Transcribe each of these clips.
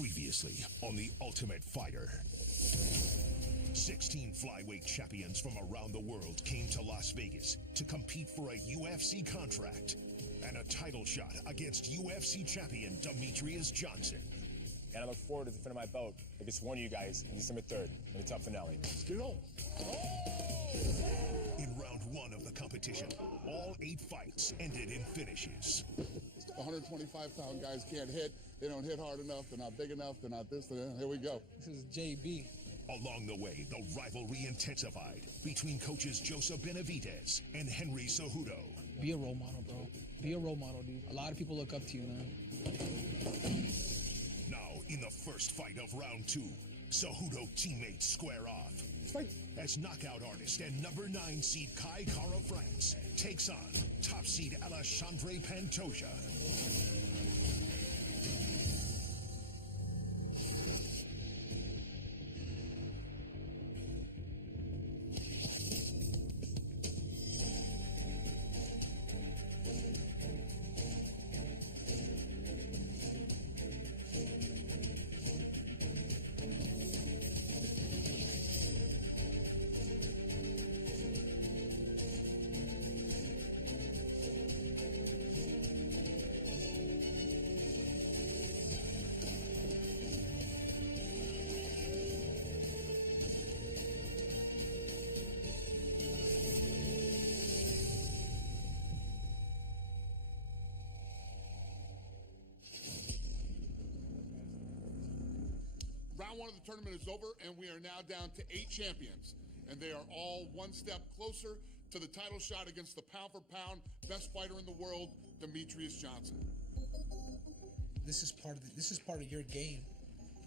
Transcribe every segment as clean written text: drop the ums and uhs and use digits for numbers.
Previously on The Ultimate Fighter. 16 flyweight champions from around the world came to Las Vegas to compete for a UFC contract and a title shot against UFC champion Demetrius Johnson. And I look forward to defending my belt against one of you guys on December 3rd in the tough finale. Let's get on. In round one of the competition, all 8 fights ended in finishes. 125-pound guys can't hit. They don't hit hard enough. They're not big enough. They're not this. Here we go. This is JB. Along the way, the rivalry intensified between coaches Joseph Benavidez and Henry Cejudo. Be a role model, bro. Be a role model, dude. A lot of people look up to you, man. Now, in the first fight of round 2, Cejudo teammates square off. Fight. As knockout artist and number 9 seed Kai Kara France takes on top seed Alexandre Pantoja. Round one of the tournament is over, and we are now down to 8 champions. And they are all one step closer to the title shot against the pound-for-pound best fighter in the world, Demetrius Johnson. This is part of your game.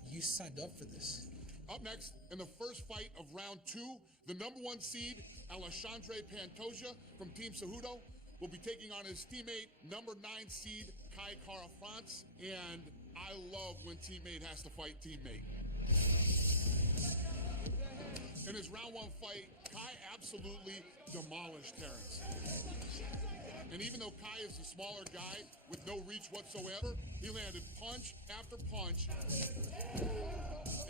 You signed up for this. Up next, in the first fight of round 2, the number 1 seed, Alexandre Pantoja from Team Cejudo, will be taking on his teammate, number 9 seed, Kai Kara France. And I love when teammate has to fight teammate. In his round 1 fight, Kai absolutely demolished Terrence. And even though Kai is a smaller guy with no reach whatsoever, he landed punch after punch.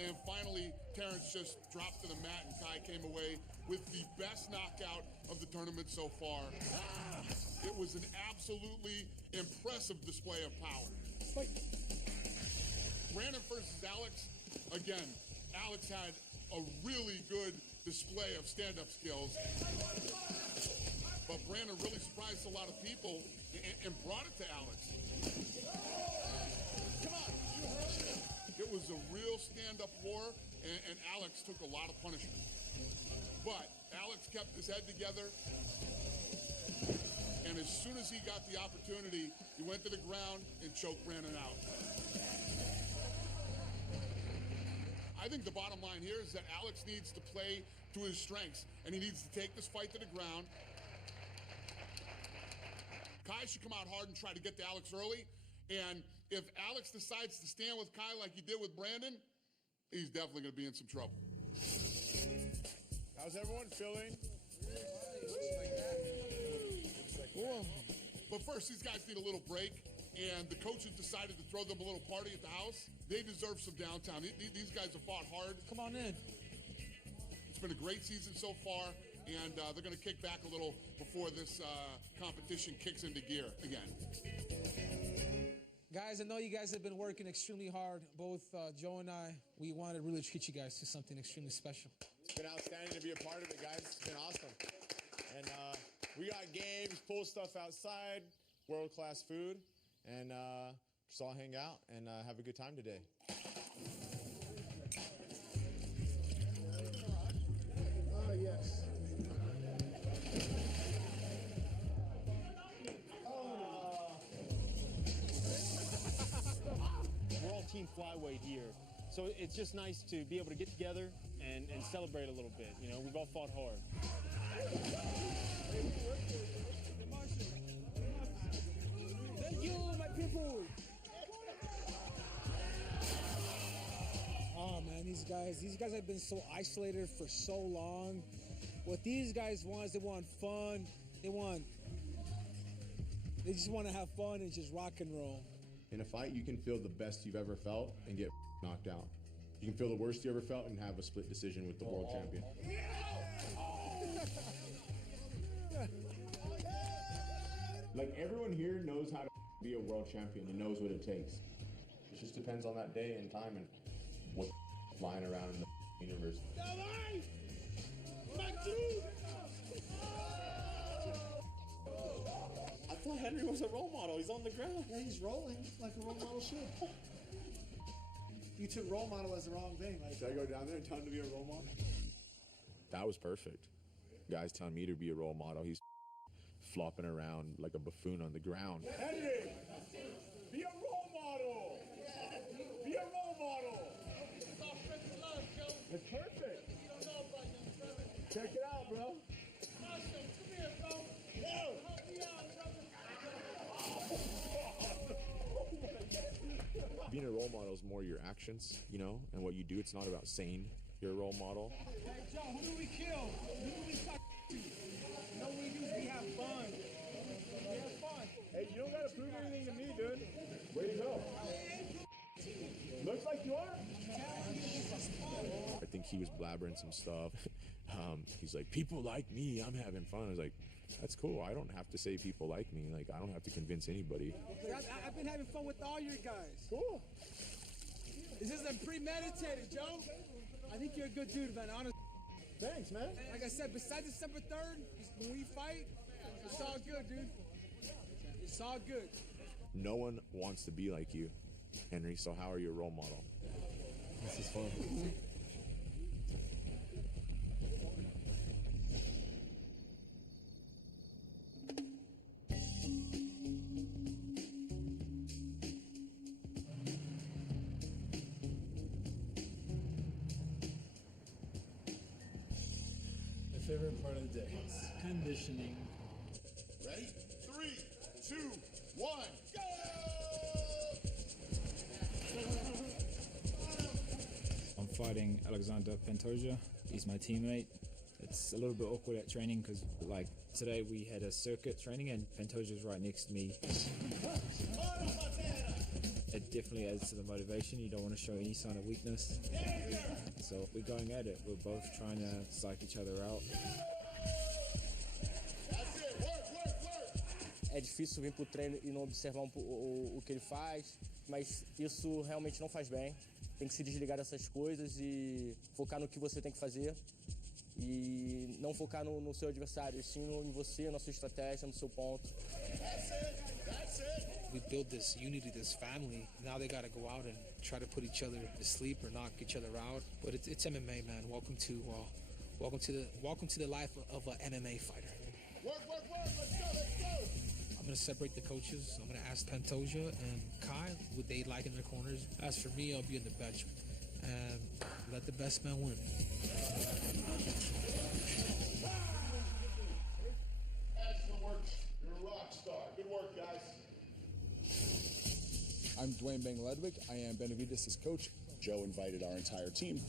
And finally, Terrence just dropped to the mat, and Kai came away with the best knockout of the tournament so far. It was an absolutely impressive display of power. Brandon versus Alex. Again, Alex had a really good display of stand-up skills. But Brandon really surprised a lot of people and brought it to Alex. Come on, you heard it. It was a real stand-up war, and Alex took a lot of punishment. But Alex kept his head together, and as soon as he got the opportunity, he went to the ground and choked Brandon out. I think the bottom line here is that Alex needs to play to his strengths, and he needs to take this fight to the ground. Kai should come out hard and try to get to Alex early. And if Alex decides to stand with Kai like he did with Brandon, he's definitely going to be in some trouble. How's everyone feeling? But first, these guys need a little break. And the coaches decided to throw them a little party at the house. They deserve some downtime. These guys have fought hard. Come on in. It's been a great season so far, and they're going to kick back a little before this competition kicks into gear again. Guys, I know you guys have been working extremely hard. Both Joe and I, we wanted to really treat you guys to something extremely special. It's been outstanding to be a part of it, guys. It's been awesome. And we got games, cool stuff outside, world-class food. And just all hang out and have a good time today. Yes. We're all team flyweight here. So it's just nice to be able to get together and celebrate a little bit. You know, we've all fought hard. Thank you, my people. Oh man, these guys have been so isolated for so long. What these guys want is they want fun. They just want to have fun and just rock and roll. In a fight, you can feel the best you've ever felt and get knocked out. You can feel the worst you ever felt and have a split decision with the world champion. Like, everyone here knows how to be a world champion and knows what it takes. It just depends on that day and time and what's flying around in the universe. I thought Henry was a role model. He's on the ground. Yeah, he's rolling like a role model should. You took role model as the wrong thing. Like, should I go down there and tell him to be a role model? That was perfect. Guy's telling me to be a role model. He's flopping around like a buffoon on the ground. Henry, be a role model. Be a role model. It's perfect. Check it out, bro. Being a role model is more your actions, you know, and what you do. It's not about saying you're a role model. Hey, Joe, who do we kill? Who do we talk to? No, we do. We have fun. We have fun. Hey, you don't gotta prove anything to me, dude. Way to go. Looks like you are. I think he was blabbering some stuff. He's like, people like me, I'm having fun. I was like, that's cool. I don't have to say people like me. Like, I don't have to convince anybody. I've been having fun with all your guys. Cool. This isn't premeditated, Joe. I think you're a good dude, man. Honestly. Thanks, man. Like I said, besides December 3rd, when we fight, it's all good, dude. It's all good. No one wants to be like you, Henry, so how are you a role model? This is fun. Favorite part of the day. Conditioning. Ready? 3, 2, 1, go! I'm fighting Alexander Pantoja. He's my teammate. It's a little bit awkward at training because, like, today we had a circuit training and Pantoja's right next to me. It definitely adds to the motivation. You don't want to show any sign of weakness. So we're going at it. We're both trying to psych each other out. É difícil vir pro treino e não observar o que ele faz, mas isso realmente não faz bem. Tem que se desligar dessas coisas e focar no que você tem que fazer. E não focar no seu adversário, e sim em você, na sua estratégia, no seu ponto. We build this unity, this family. Now they gotta go out and try to put each other to sleep or knock each other out. But it's MMA, man. Welcome to the life of an MMA fighter. Work, let's go! I'm gonna separate the coaches. I'm gonna ask Pantoja and Kai what they like in their corners. As for me, I'll be in the bench and let the best man win. Excellent work. You're a rock star. Good work, guys. I'm Dwayne Bang Ludwig. I am Benavidez' coach. Joe invited our entire team.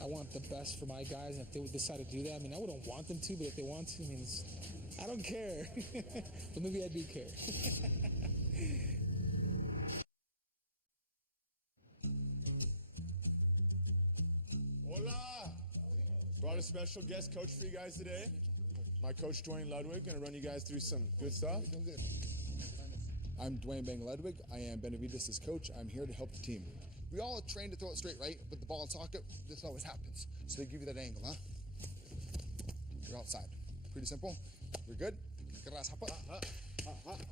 I want the best for my guys, and if they would decide to do that, I mean, I wouldn't want them to, but if they want to, I mean, I don't care. But maybe I do care. Hola! Brought a special guest coach for you guys today. My coach, Dwayne Ludwig, gonna run you guys through some good stuff. I'm Dwayne Bang Ludwig. I am Benavidez' coach. I'm here to help the team. We all train to throw it straight, right? But the ball and socket, this always happens. So they give you that angle, huh? You're outside. Pretty simple. We're good.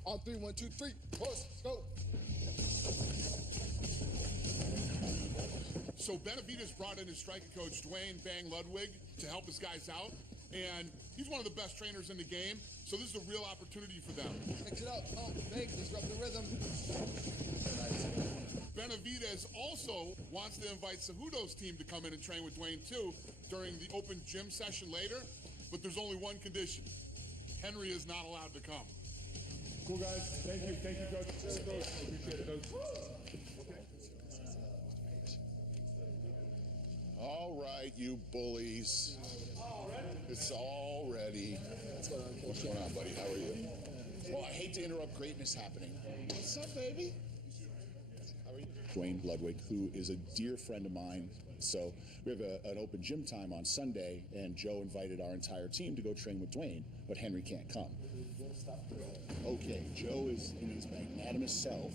On 3, 1, 2, 3. Let's go. So Benavidez brought in his striking coach, Dwayne Bang Ludwig, to help his guys out. And he's one of the best trainers in the game. So this is a real opportunity for them. Mix it up. Pump, fake, disrupt the rhythm. Benavidez also wants to invite Cejudo's team to come in and train with Dwayne too during the open gym session later. But there's only one condition. Henry is not allowed to come. Cool, guys. Thank you, coach. Appreciate it, coach. All right, you bullies. It's all ready. What's going on, buddy? How are you? Well, I hate to interrupt greatness happening. What's up, baby? Dwayne Ludwig, who is a dear friend of mine. So we have an open gym time on Sunday, and Joe invited our entire team to go train with Dwayne, but Henry can't come. Okay, Joe is in his magnanimous self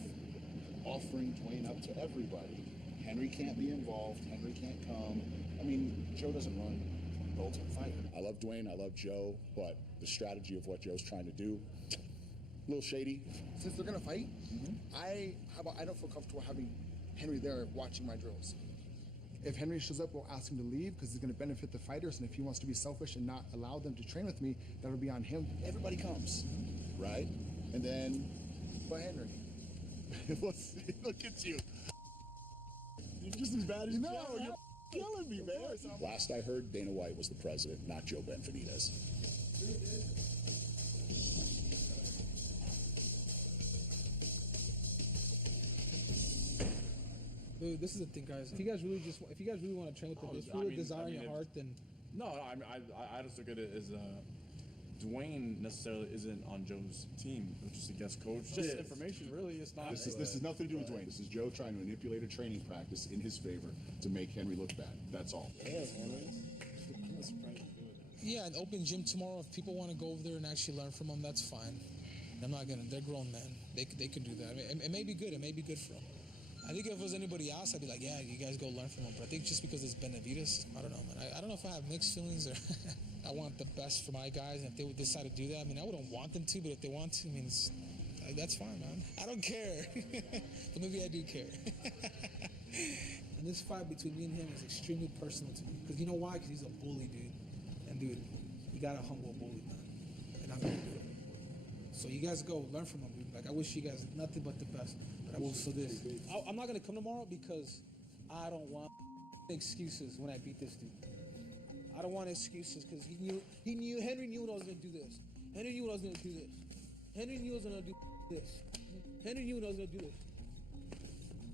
offering Dwayne up to everybody. Henry can't be involved. Henry can't come. I mean, Joe doesn't run the Ultimate Fighter. I love Dwayne. I love Joe, but the strategy of what Joe's trying to do, a little shady. Since they're gonna fight, I don't feel comfortable having Henry there watching my drills. If Henry shows up, we'll ask him to leave because it's going to benefit the fighters. And if he wants to be selfish and not allow them to train with me, that'll be on him. Everybody comes, right? And then, but Henry, look at you. You're just as bad as you know. You're killing me, man. Last I heard, Dana White was the president, not Joe Benavidez. Dude, this is the thing, guys. If you guys really want to train with them, it's really desire in your heart, then. No, I just look at it as Dwayne necessarily isn't on Joe's team, which is a guest coach. Just information, really. It's not. This is nothing to do with Dwayne. This is Joe trying to manipulate a training practice in his favor to make Henry look bad. That's all. Yeah, an open gym tomorrow. If people want to go over there and actually learn from them, that's fine. I'm not gonna. They're grown men. They can do that. I mean, it may be good. It may be good for them. I think if it was anybody else, I'd be like, yeah, you guys go learn from them. But I think just because it's Benavidez, I don't know, man. I don't know if I have mixed feelings or I want the best for my guys. And if they would decide to do that, I mean, I wouldn't want them to, but if they want to, I mean, that's fine, man. I don't care. But maybe I do care. And this fight between me and him is extremely personal to me. Because you know why? Because he's a bully, dude. And, dude, you got to humble a bully, man. And I'm going to do it. So you guys go learn from him, dude. Like, I wish you guys nothing but the best. But I will say this. I'm not going to come tomorrow because I don't want excuses when I beat this dude. I don't want excuses because Henry knew I was going to do this. Henry knew I was going to do this. Henry knew I was going to do this. Henry knew I was going to do this.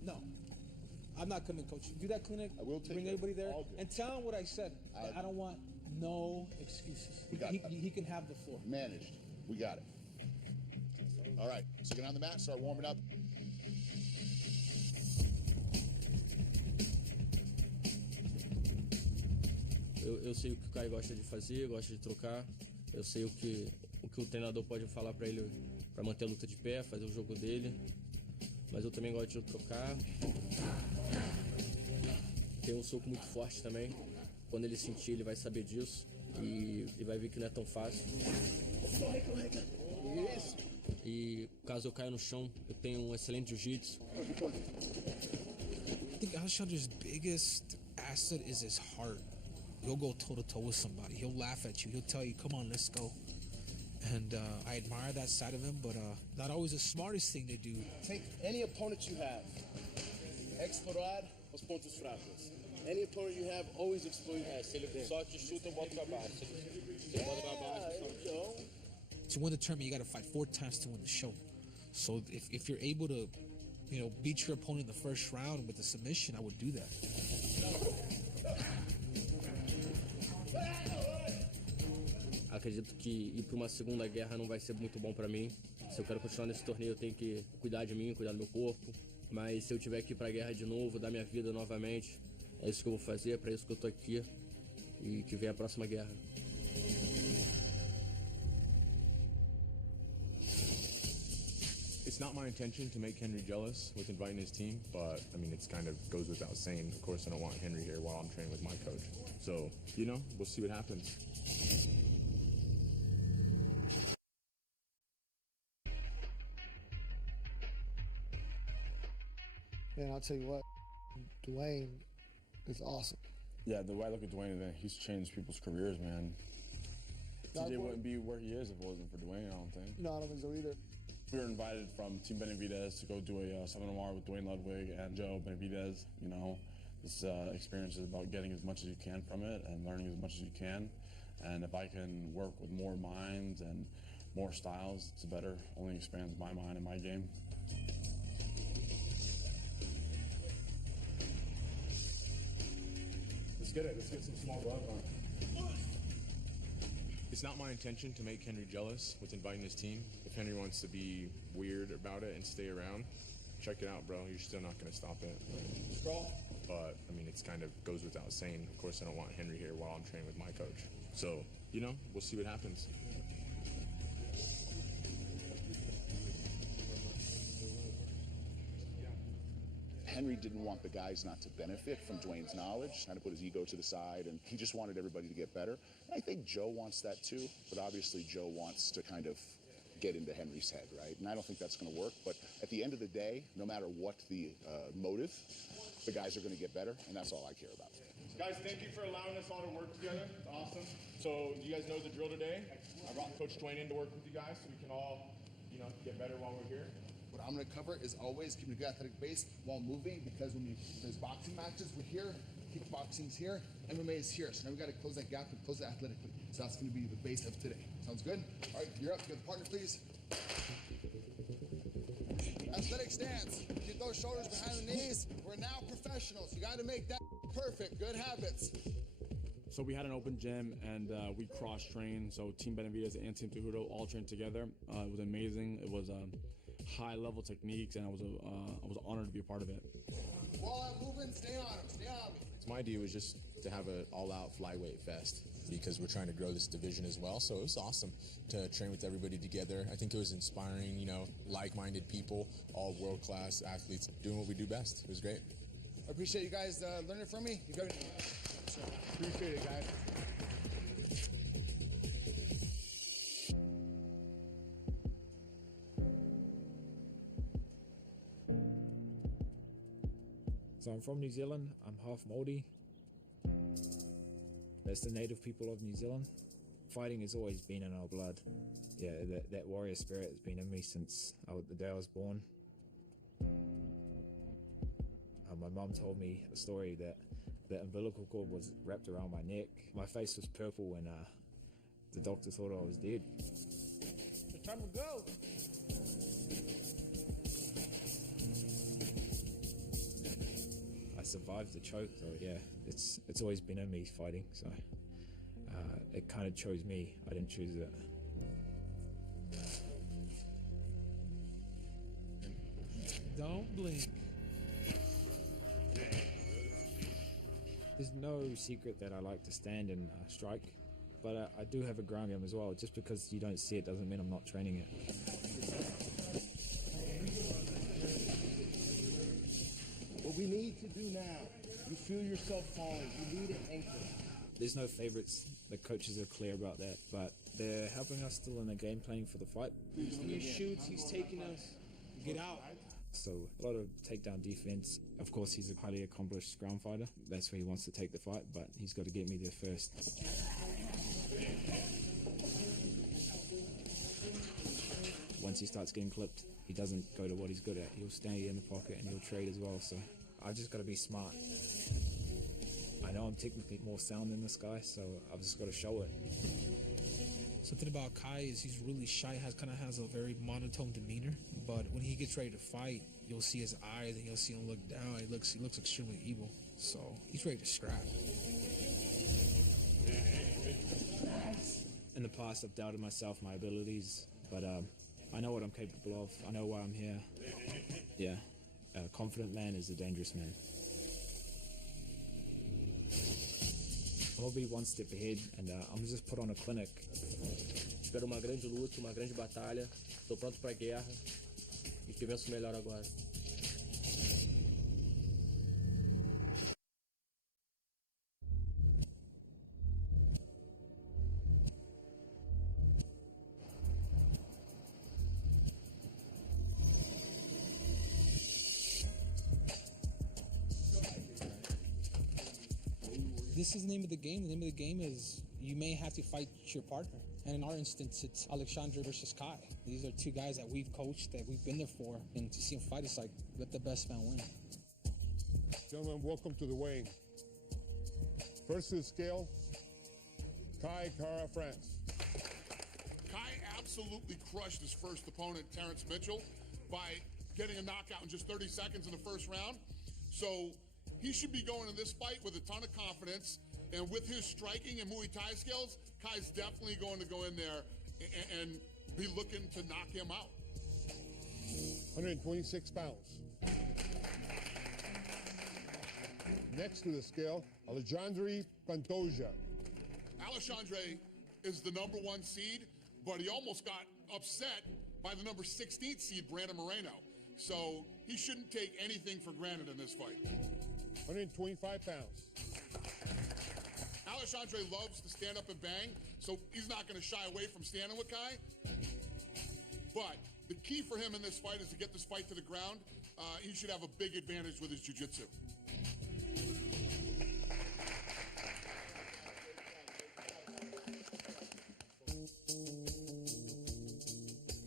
No. I'm not coming, coach. Do that clinic. I will take bring it. everybody there. And tell him what I said. I don't want no excuses. He can have the floor. Managed. We got it. All right. So get on the mat, start warming up. Eu sei o que o Caio gosta de fazer, gosta de trocar. Eu sei o que o treinador pode falar para ele para manter a luta de pé, fazer o jogo dele. Mas eu também gosto de trocar. Tem um soco muito forte também. Quando ele sentir, ele vai saber disso. E vai ver que não é tão fácil. E caso eu caia no chão, eu tenho um excelente jiu-jitsu. I think Alexander's biggest asset is his heart. He'll go toe-to-toe with somebody. He'll laugh at you. He'll tell you, come on, let's go. And I admire that side of him, but not always the smartest thing to do. Take any opponent you have. Explorar os pontos fracos. Any opponent you have, always exploit. Se ele só te chuta, eu boto pra baixo. Se bota pra baixo, To win the tournament, you got to fight 4 times to win the show. So if you're able to, beat your opponent in the first round with a submission, I would do that. Acredito que ir para uma segunda guerra não vai ser muito bom para mim. Se eu quero continuar nesse torneio, eu tenho que cuidar de mim, cuidar do meu corpo. Mas se eu tiver que ir para a guerra de novo, dar minha vida novamente, é isso que eu vou fazer, é para isso que eu tô aqui. E que venha a próxima guerra. It's not my intention to make Henry jealous with inviting his team, but I mean, it's kind of goes without saying. Of course, I don't want Henry here while I'm training with my coach. So, we'll see what happens. Man, I'll tell you what, Dwayne is awesome. Yeah, the way I look at Dwayne, he's changed people's careers, man. TJ wouldn't be where he is if it wasn't for Dwayne, I don't think. No, I don't think so either. We were invited from Team Benavidez to go do a seminar with Dwayne Ludwig and Joe Benavidez. This experience is about getting as much as you can from it and learning as much as you can. And if I can work with more minds and more styles, it's better. Only expands my mind and my game. Let's get it. Let's get some small gloves on. It's not my intention to make Henry jealous with inviting his team. If Henry wants to be weird about it and stay around, check it out, bro. You're still not going to stop it. But, I mean, it's kind of goes without saying. Of course, I don't want Henry here while I'm training with my coach. So, you know, we'll see what happens. Henry didn't want the guys not to benefit from Dwayne's knowledge, trying to put his ego to the side, and he just wanted everybody to get better. And I think Joe wants that too, but obviously Joe wants to kind of get into Henry's head, right? And I don't think that's going to work, but at the end of the day, no matter what the motive, the guys are going to get better, and that's all I care about. Guys, thank you for allowing us all to work together. It's awesome. So you guys know the drill today. I brought Coach Dwayne in to work with you guys so we can all, you know, get better while we're here. What I'm going to cover is always keeping a good athletic base while moving, because when there's boxing matches, we're here, kickboxing's here, MMA is here. So now we got to close that gap and close it athletically. So that's going to be the base of today. Sounds good? All right, you're up. Get the partner, please. Athletic stance. Keep those shoulders behind the knees. We're now professionals. You got to make that perfect. Good habits. So we had an open gym, and we cross-trained. So Team Benavides and Team Tejudo all trained together. It was amazing. It was high-level techniques, and I was honored to be a part of it. While I'm moving, stay on him. Stay on me. My idea was just to have an all-out flyweight fest because we're trying to grow this division as well. So it was awesome to train with everybody together. I think it was inspiring, you know, like-minded people, all world-class athletes doing what we do best. It was great. I appreciate you guys learning from me. You got Appreciate it, guys. So I'm from New Zealand. I'm half Māori. That's the native people of New Zealand. Fighting has always been in our blood. Yeah, that warrior spirit has been in me since the day I was born. My mum told me a story that the umbilical cord was wrapped around my neck. My face was purple when the doctor thought I was dead. It's time to go. I survived the choke, so yeah, it's always been in me fighting. So it kind of chose me. I didn't choose it. Don't blink. There's no secret that I like to stand and strike, but I do have a ground game as well. Just because you don't see it doesn't mean I'm not training it. What we need to do now, you feel yourself falling, you need an anchor. There's no favorites. The coaches are clear about that, but they're helping us still in the game planning for the fight. When he shoots, he's taking us. Get out. So a lot of takedown defense. Of course, he's a highly accomplished ground fighter. That's where he wants to take the fight, but he's got to get me there first. Once he starts getting clipped, he doesn't go to what he's good at. He'll stay in the pocket and he'll trade as well. So I've just got to be smart. I know I'm technically more sound than this guy, so I've just got to show it. Something about Kai is he's really shy, has a very monotone demeanor. But when he gets ready to fight, you'll see his eyes and you'll see him look down. He looks extremely evil. So he's ready to scrap. In the past, I've doubted myself, my abilities, but I know what I'm capable of. I know why I'm here. Yeah, a confident man is a dangerous man. I'll be one step ahead, and I'm just put on a clinic. Espero uma grande luta, uma grande batalha. Estou pronto para a guerra e que vença o melhor agora. This is the name of the game. The name of the game is you may have to fight your partner. And in our instance, it's Alexandre versus Kai. These are two guys that we've coached, that we've been there for. And to see them fight, it's like, let the best man win. Gentlemen, welcome to the weigh-in. First to the scale, Kai Kara France. Kai absolutely crushed his first opponent, Terrence Mitchell, by getting a knockout in just 30 seconds in the first round. So he should be going in this fight with a ton of confidence. And with his striking and Muay Thai skills, Kai's definitely going to go in there and be looking to knock him out. 126 pounds. Next to the scale, Alexandre Pantoja. Alexandre is the #1 seed, but he almost got upset by the number 16th seed, Brandon Moreno. So he shouldn't take anything for granted in this fight. 125 pounds. Alexandre loves to stand up and bang, so he's not going to shy away from standing with Kai. But the key for him in this fight is to get this fight to the ground. He should have a big advantage with his jiu-jitsu.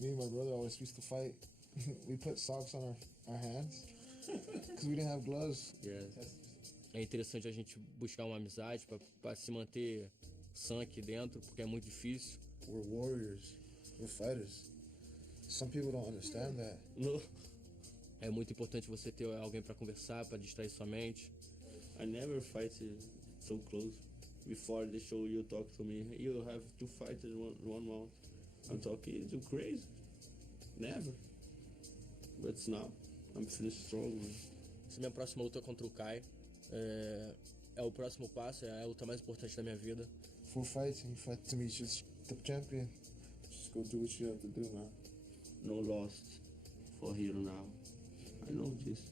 Me and my brother always used to fight. We put socks on our hands because we didn't have gloves. É interessante a gente buscar uma amizade para se manter sã aqui dentro, porque é muito difícil. We're warriors. We're fighters. Some people don't understand that. É muito importante você ter alguém para conversar, para distrair sua mente. I never fight so close. Before the show, you talk to me. You have 2 fights in one round. I'm talking, you crazy? Never. But now, I'm feeling strong. Man. Essa minha próxima luta contra o Kai é o próximo passo, é a luta mais importante da minha vida. 4 fights and you fight to meet just the champion. Just go do what you have to do, man. No lost for here now. I know this.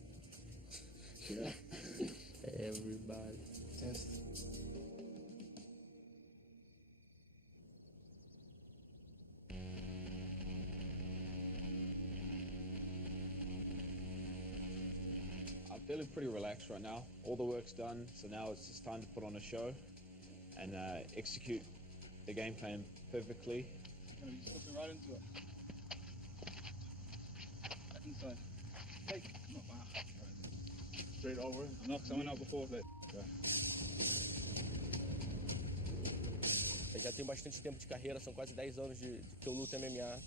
Yeah. Everybody. Test. I'm feeling pretty relaxed right now. All the work's done, so now it's just time to put on a show and execute the game plan perfectly. I'm gonna be slipping right into it. Back inside. Hey, not bad. Straight over. I knocked someone out before, but. Eu já tenho bastante tempo de carreira, são quase 10 anos que eu luto MMA.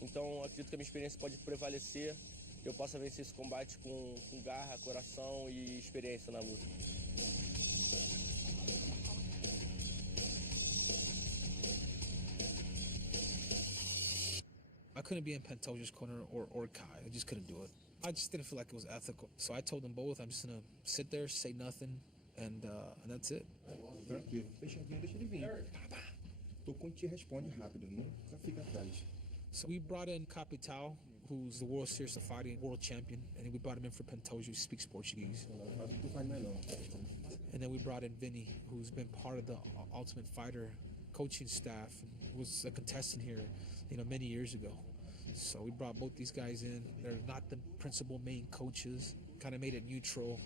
Então acredito que a minha experiência pode prevalecer. Eu possa vencer esse combate com garra, coração e experiência na luta. I couldn't be in Pantoja's corner or Kai. I just couldn't do it. I just didn't feel like it was ethical. So I told them both, I'm just gonna sit there, say nothing, and that's it. Tranquilo, deixa ele vir. Tocou em ti, responde rápido, nunca fica atrás. So we brought in Capital, who's the World Series of Fighting world champion, and we brought him in for Pantoja, who speaks Portuguese. And then we brought in Vinny, who's been part of the Ultimate Fighter coaching staff, and was a contestant here, many years ago. So we brought both these guys in. They're not the principal main coaches, kind of made it neutral.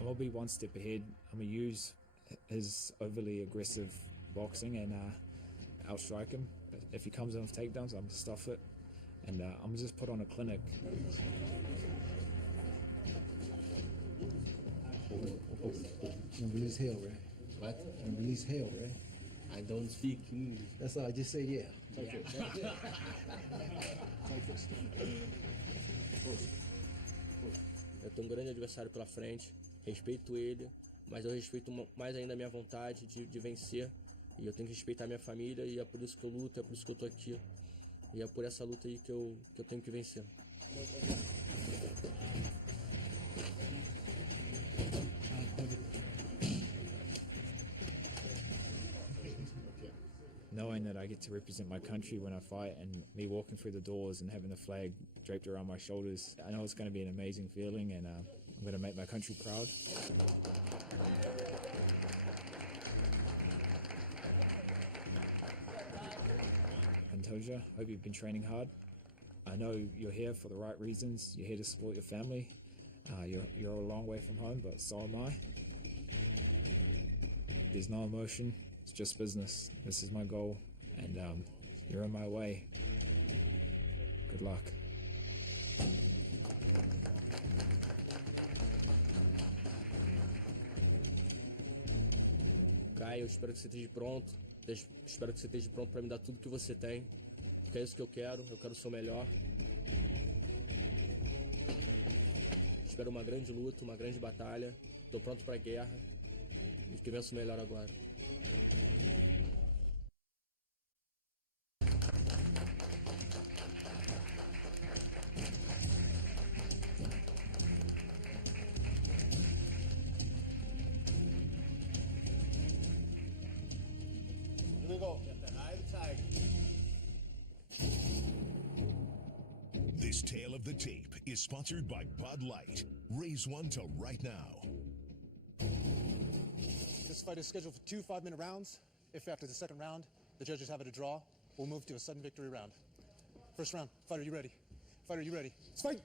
I'll be one step ahead. I'm going to use his overly aggressive boxing and outstrike him. If he comes in with takedowns, I'm going to stuff it. And I'm going to just put on a clinic. And release hell, right? What? And release hell, right? I don't speak English. That's all. I just say yeah. Okay. Eu tenho um grande adversário pela frente, respeito ele, mas eu respeito mais ainda a minha vontade de vencer. E eu tenho que respeitar a minha família, e é por isso que eu luto, é por isso que eu tô aqui. E é por essa luta aí que eu tenho que vencer. Knowing that I get to represent my country when I fight, and me walking through the doors and having the flag draped around my shoulders, I know it's going to be an amazing feeling, and I'm going to make my country proud. Pantoja, hope you've been training hard. I know you're here for the right reasons. You're here to support your family. You're a long way from home, but so am I. There's no emotion. It's just business. This is my goal, and you're in my way. Good luck. Kai, eu espero que você esteja pronto. Espero que você esteja pronto para me dar tudo que você tem. Porque é isso que eu quero ser o melhor. Espero uma grande luta, uma grande batalha. Estou pronto para a guerra. que vença o melhor agora. Here we go. Get the eye of the tiger. This tale of the tape is sponsored by Bud Light. Raise one to right now. This fight is scheduled for 2 5-minute rounds. If after the second round, the judges have it a draw, we'll move to a sudden victory round. First round, fighter, you ready? Fighter, you ready? Let's fight!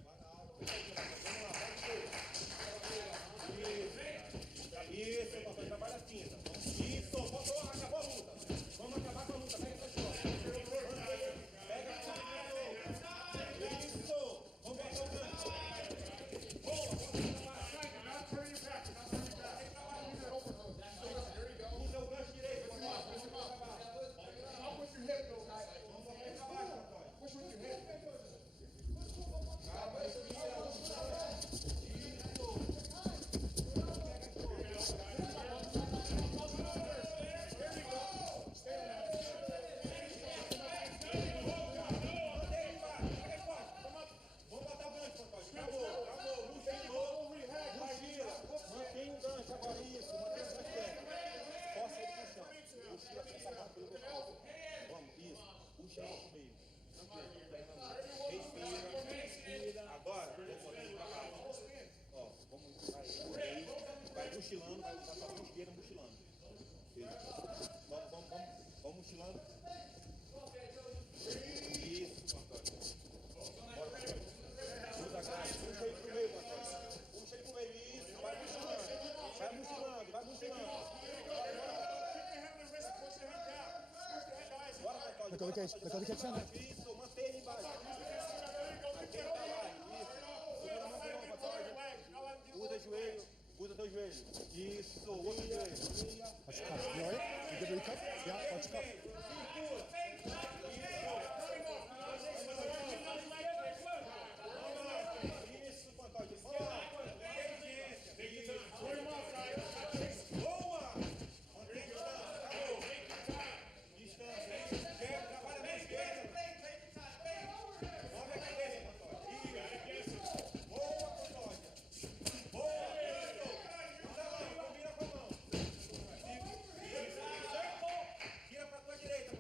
Mochilando, vai usar a mão esquerda mochilando. Vamos mochilando. Isso, Antônio. Bora, Antônio. Usa a grade, puxa ele pro meio, Antônio. Puxa ele pro meio, isso, vai mochilando. Vai mochilando, vai mochilando. Bora, Antônio. Isso, mantém ele embaixo. Aqui tá lá, isso. Segura a mão de novo, Antônio. Usa joelho. Usa teu joelho. Isso, outro joelho. Watch your cuff. You alright? You good with your cuff? Yeah, watch your cuff. Isso, Antônio. Vamos lá. Boa! Mantém distância. Quebra, trabalha mais esquerda. Move a cabeça, Antônio. Isso. Boa, Antônio. Boa. Vira pra tua direita.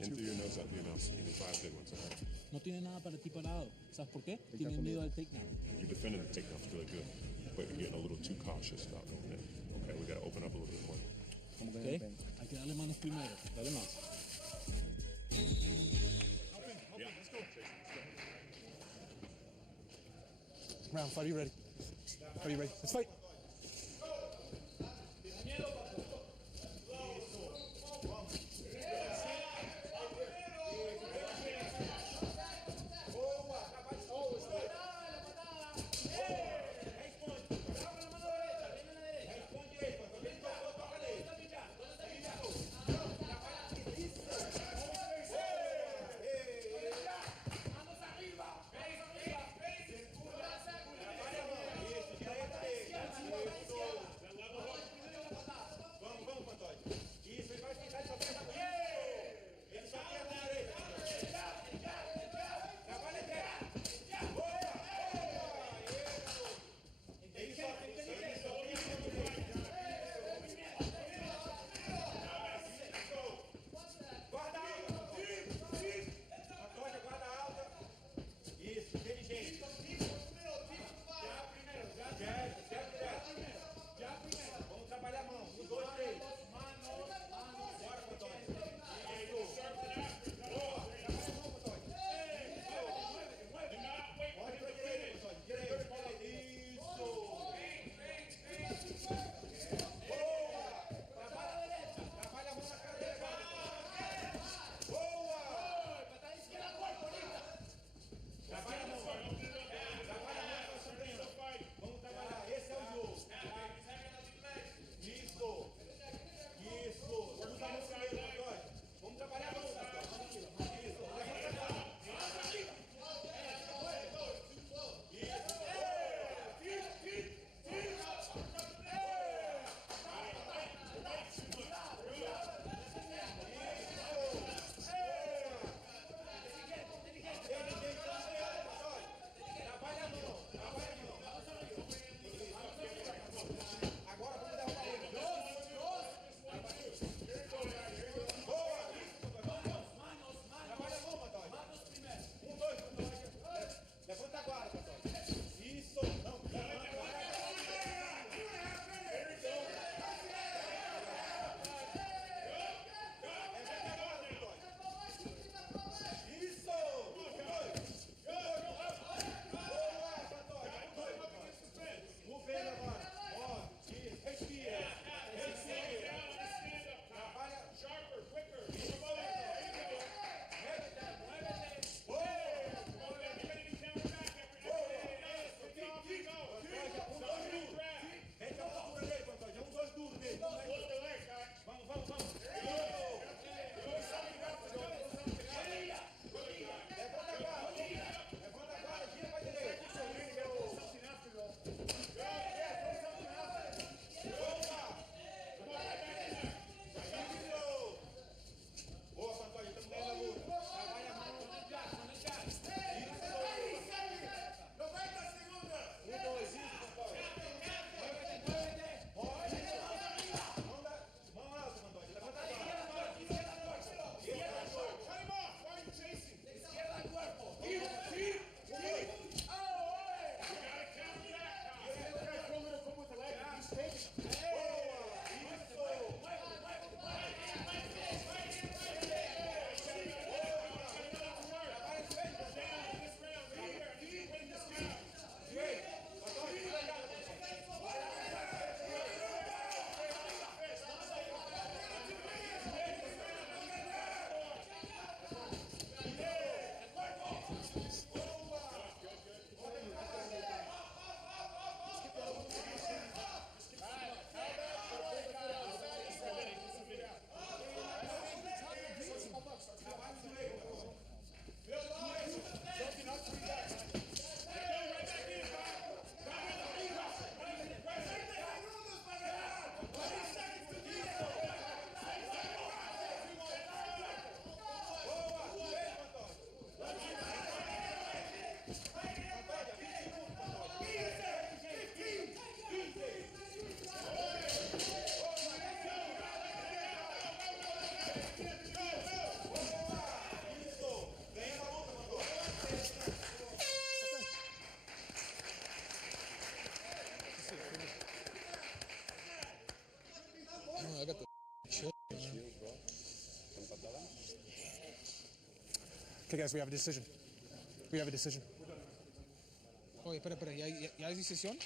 In through your nose, out through your nose. You do 5 good ones, all right? No tiene nada para ti parado. ¿Sabes por qué? Tiene miedo al takedown. You're defending the takedowns really good, but you're getting a little too cautious about going in. Okay, we got to open up a little bit more. Okay. Hay que darle manos primero. Dale más. Yeah, let's go. Round, fighter, you ready? Are you ready? Let's fight. Okay, guys, we have a decision. We have a decision. Oye, espera, ¿ya hay decisión?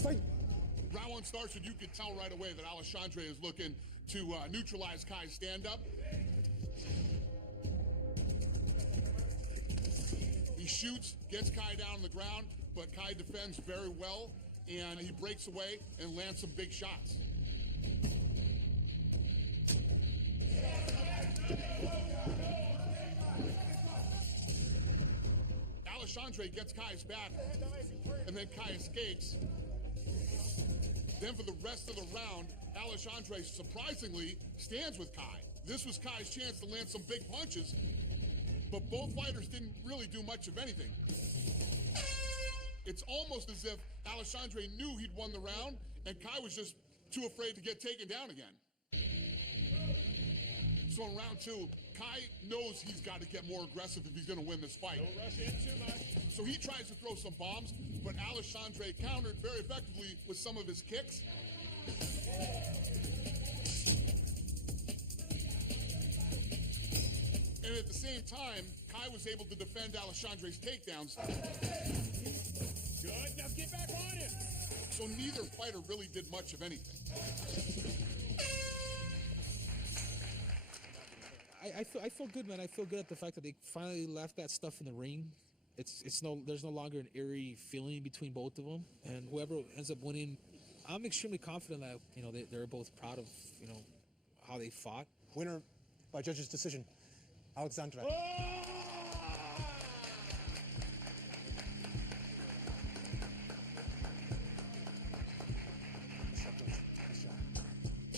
Fight! Round one starts, and you can tell right away that Alexandre is looking to neutralize Kai's stand-up. He shoots, gets Kai down on the ground, but Kai defends very well, and he breaks away and lands some big shots. Alexandre gets Kai's back, and then Kai escapes. Then for the rest of the round, Alexandre surprisingly stands with Kai. This was Kai's chance to land some big punches, but both fighters didn't really do much of anything. It's almost as if Alexandre knew he'd won the round, and Kai was just too afraid to get taken down again. So in round two, Kai knows he's got to get more aggressive if he's going to win this fight. Don't rush in too much. So he tries to throw some bombs, but Alexandre countered very effectively with some of his kicks. And at the same time, Kai was able to defend Alexandre's takedowns. Good, now get back on him. So neither fighter really did much of anything. I feel good, man. I feel good at the fact that they finally left that stuff in the ring. There's no longer an eerie feeling between both of them, and whoever ends up winning, I'm extremely confident that they're both proud of how they fought. Winner by judge's decision, Alexandre.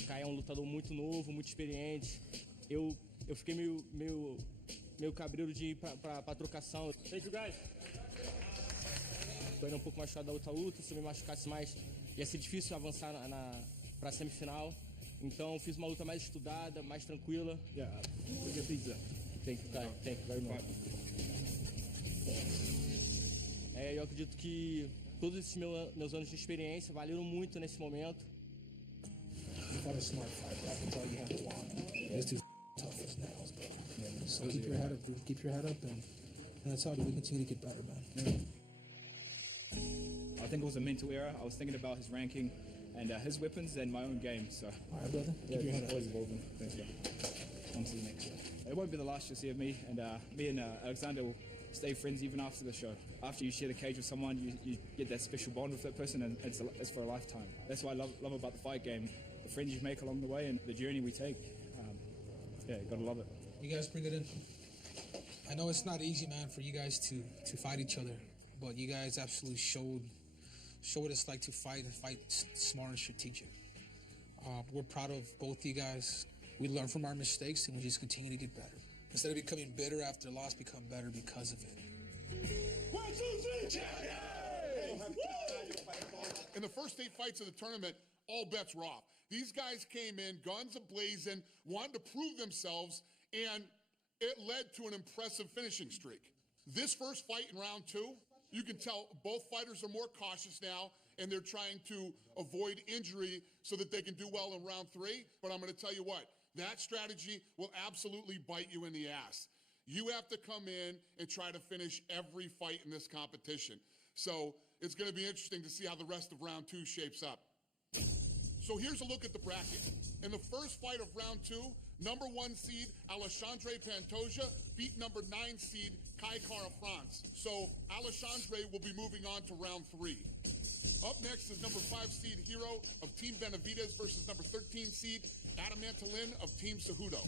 Kai é lutador muito novo, muito experiente. Eu fiquei meio cabreiro de ir pra trocação. Thank you, guys. Tô indo um pouco machucado da outra luta, se eu me machucasse mais, ia ser difícil avançar pra semifinal. Então fiz uma luta mais estudada, mais tranquila. Yeah, we'll get pizza. Thank you, Kai. Thank you very much. Eu acredito que todos esses meus anos de experiência valeram muito nesse momento. You fought a smart fight. That's all you have to want. It's too tough as nails, bro. So keep your head up, dude. Keep your head up, and that's how we continue to get better, man. I think it was a mental error. I was thinking about his ranking and his weapons and my own game. So, all right, brother. Keep your head up. Always evolving. Thanks, bro. On to the next one. It won't be the last you'll see of me, and me and Alexander will stay friends even after the show. After you share the cage with someone, you get that special bond with that person, and it's for a lifetime. That's what I love about the fight game. The friends you make along the way and the journey we take. Gotta love it. You guys bring it in. I know it's not easy, man, for you guys to fight each other, but you guys absolutely showed what it's like to fight smart and strategic. We're proud of both you guys. We learn from our mistakes and we just continue to get better. Instead of becoming bitter after loss, become better because of it. 1, 2, 3, in the first 8 fights of the tournament, all bets were off. These guys came in, guns a-blazing, wanted to prove themselves, and it led to an impressive finishing streak. This first fight in round 2, you can tell both fighters are more cautious now, and they're trying to avoid injury so that they can do well in round 3. But I'm going to tell you what, that strategy will absolutely bite you in the ass. You have to come in and try to finish every fight in this competition. So it's going to be interesting to see how the rest of round 2 shapes up. So here's a look at the bracket. In the first fight of round 2, number 1 seed Alexandre Pantoja beat number 9 seed Kai Kara-France. So Alexandre will be moving on to round 3. Up next is number 5 seed Hero of Team Benavidez versus number 13 seed Adam Antolin of Team Cejudo.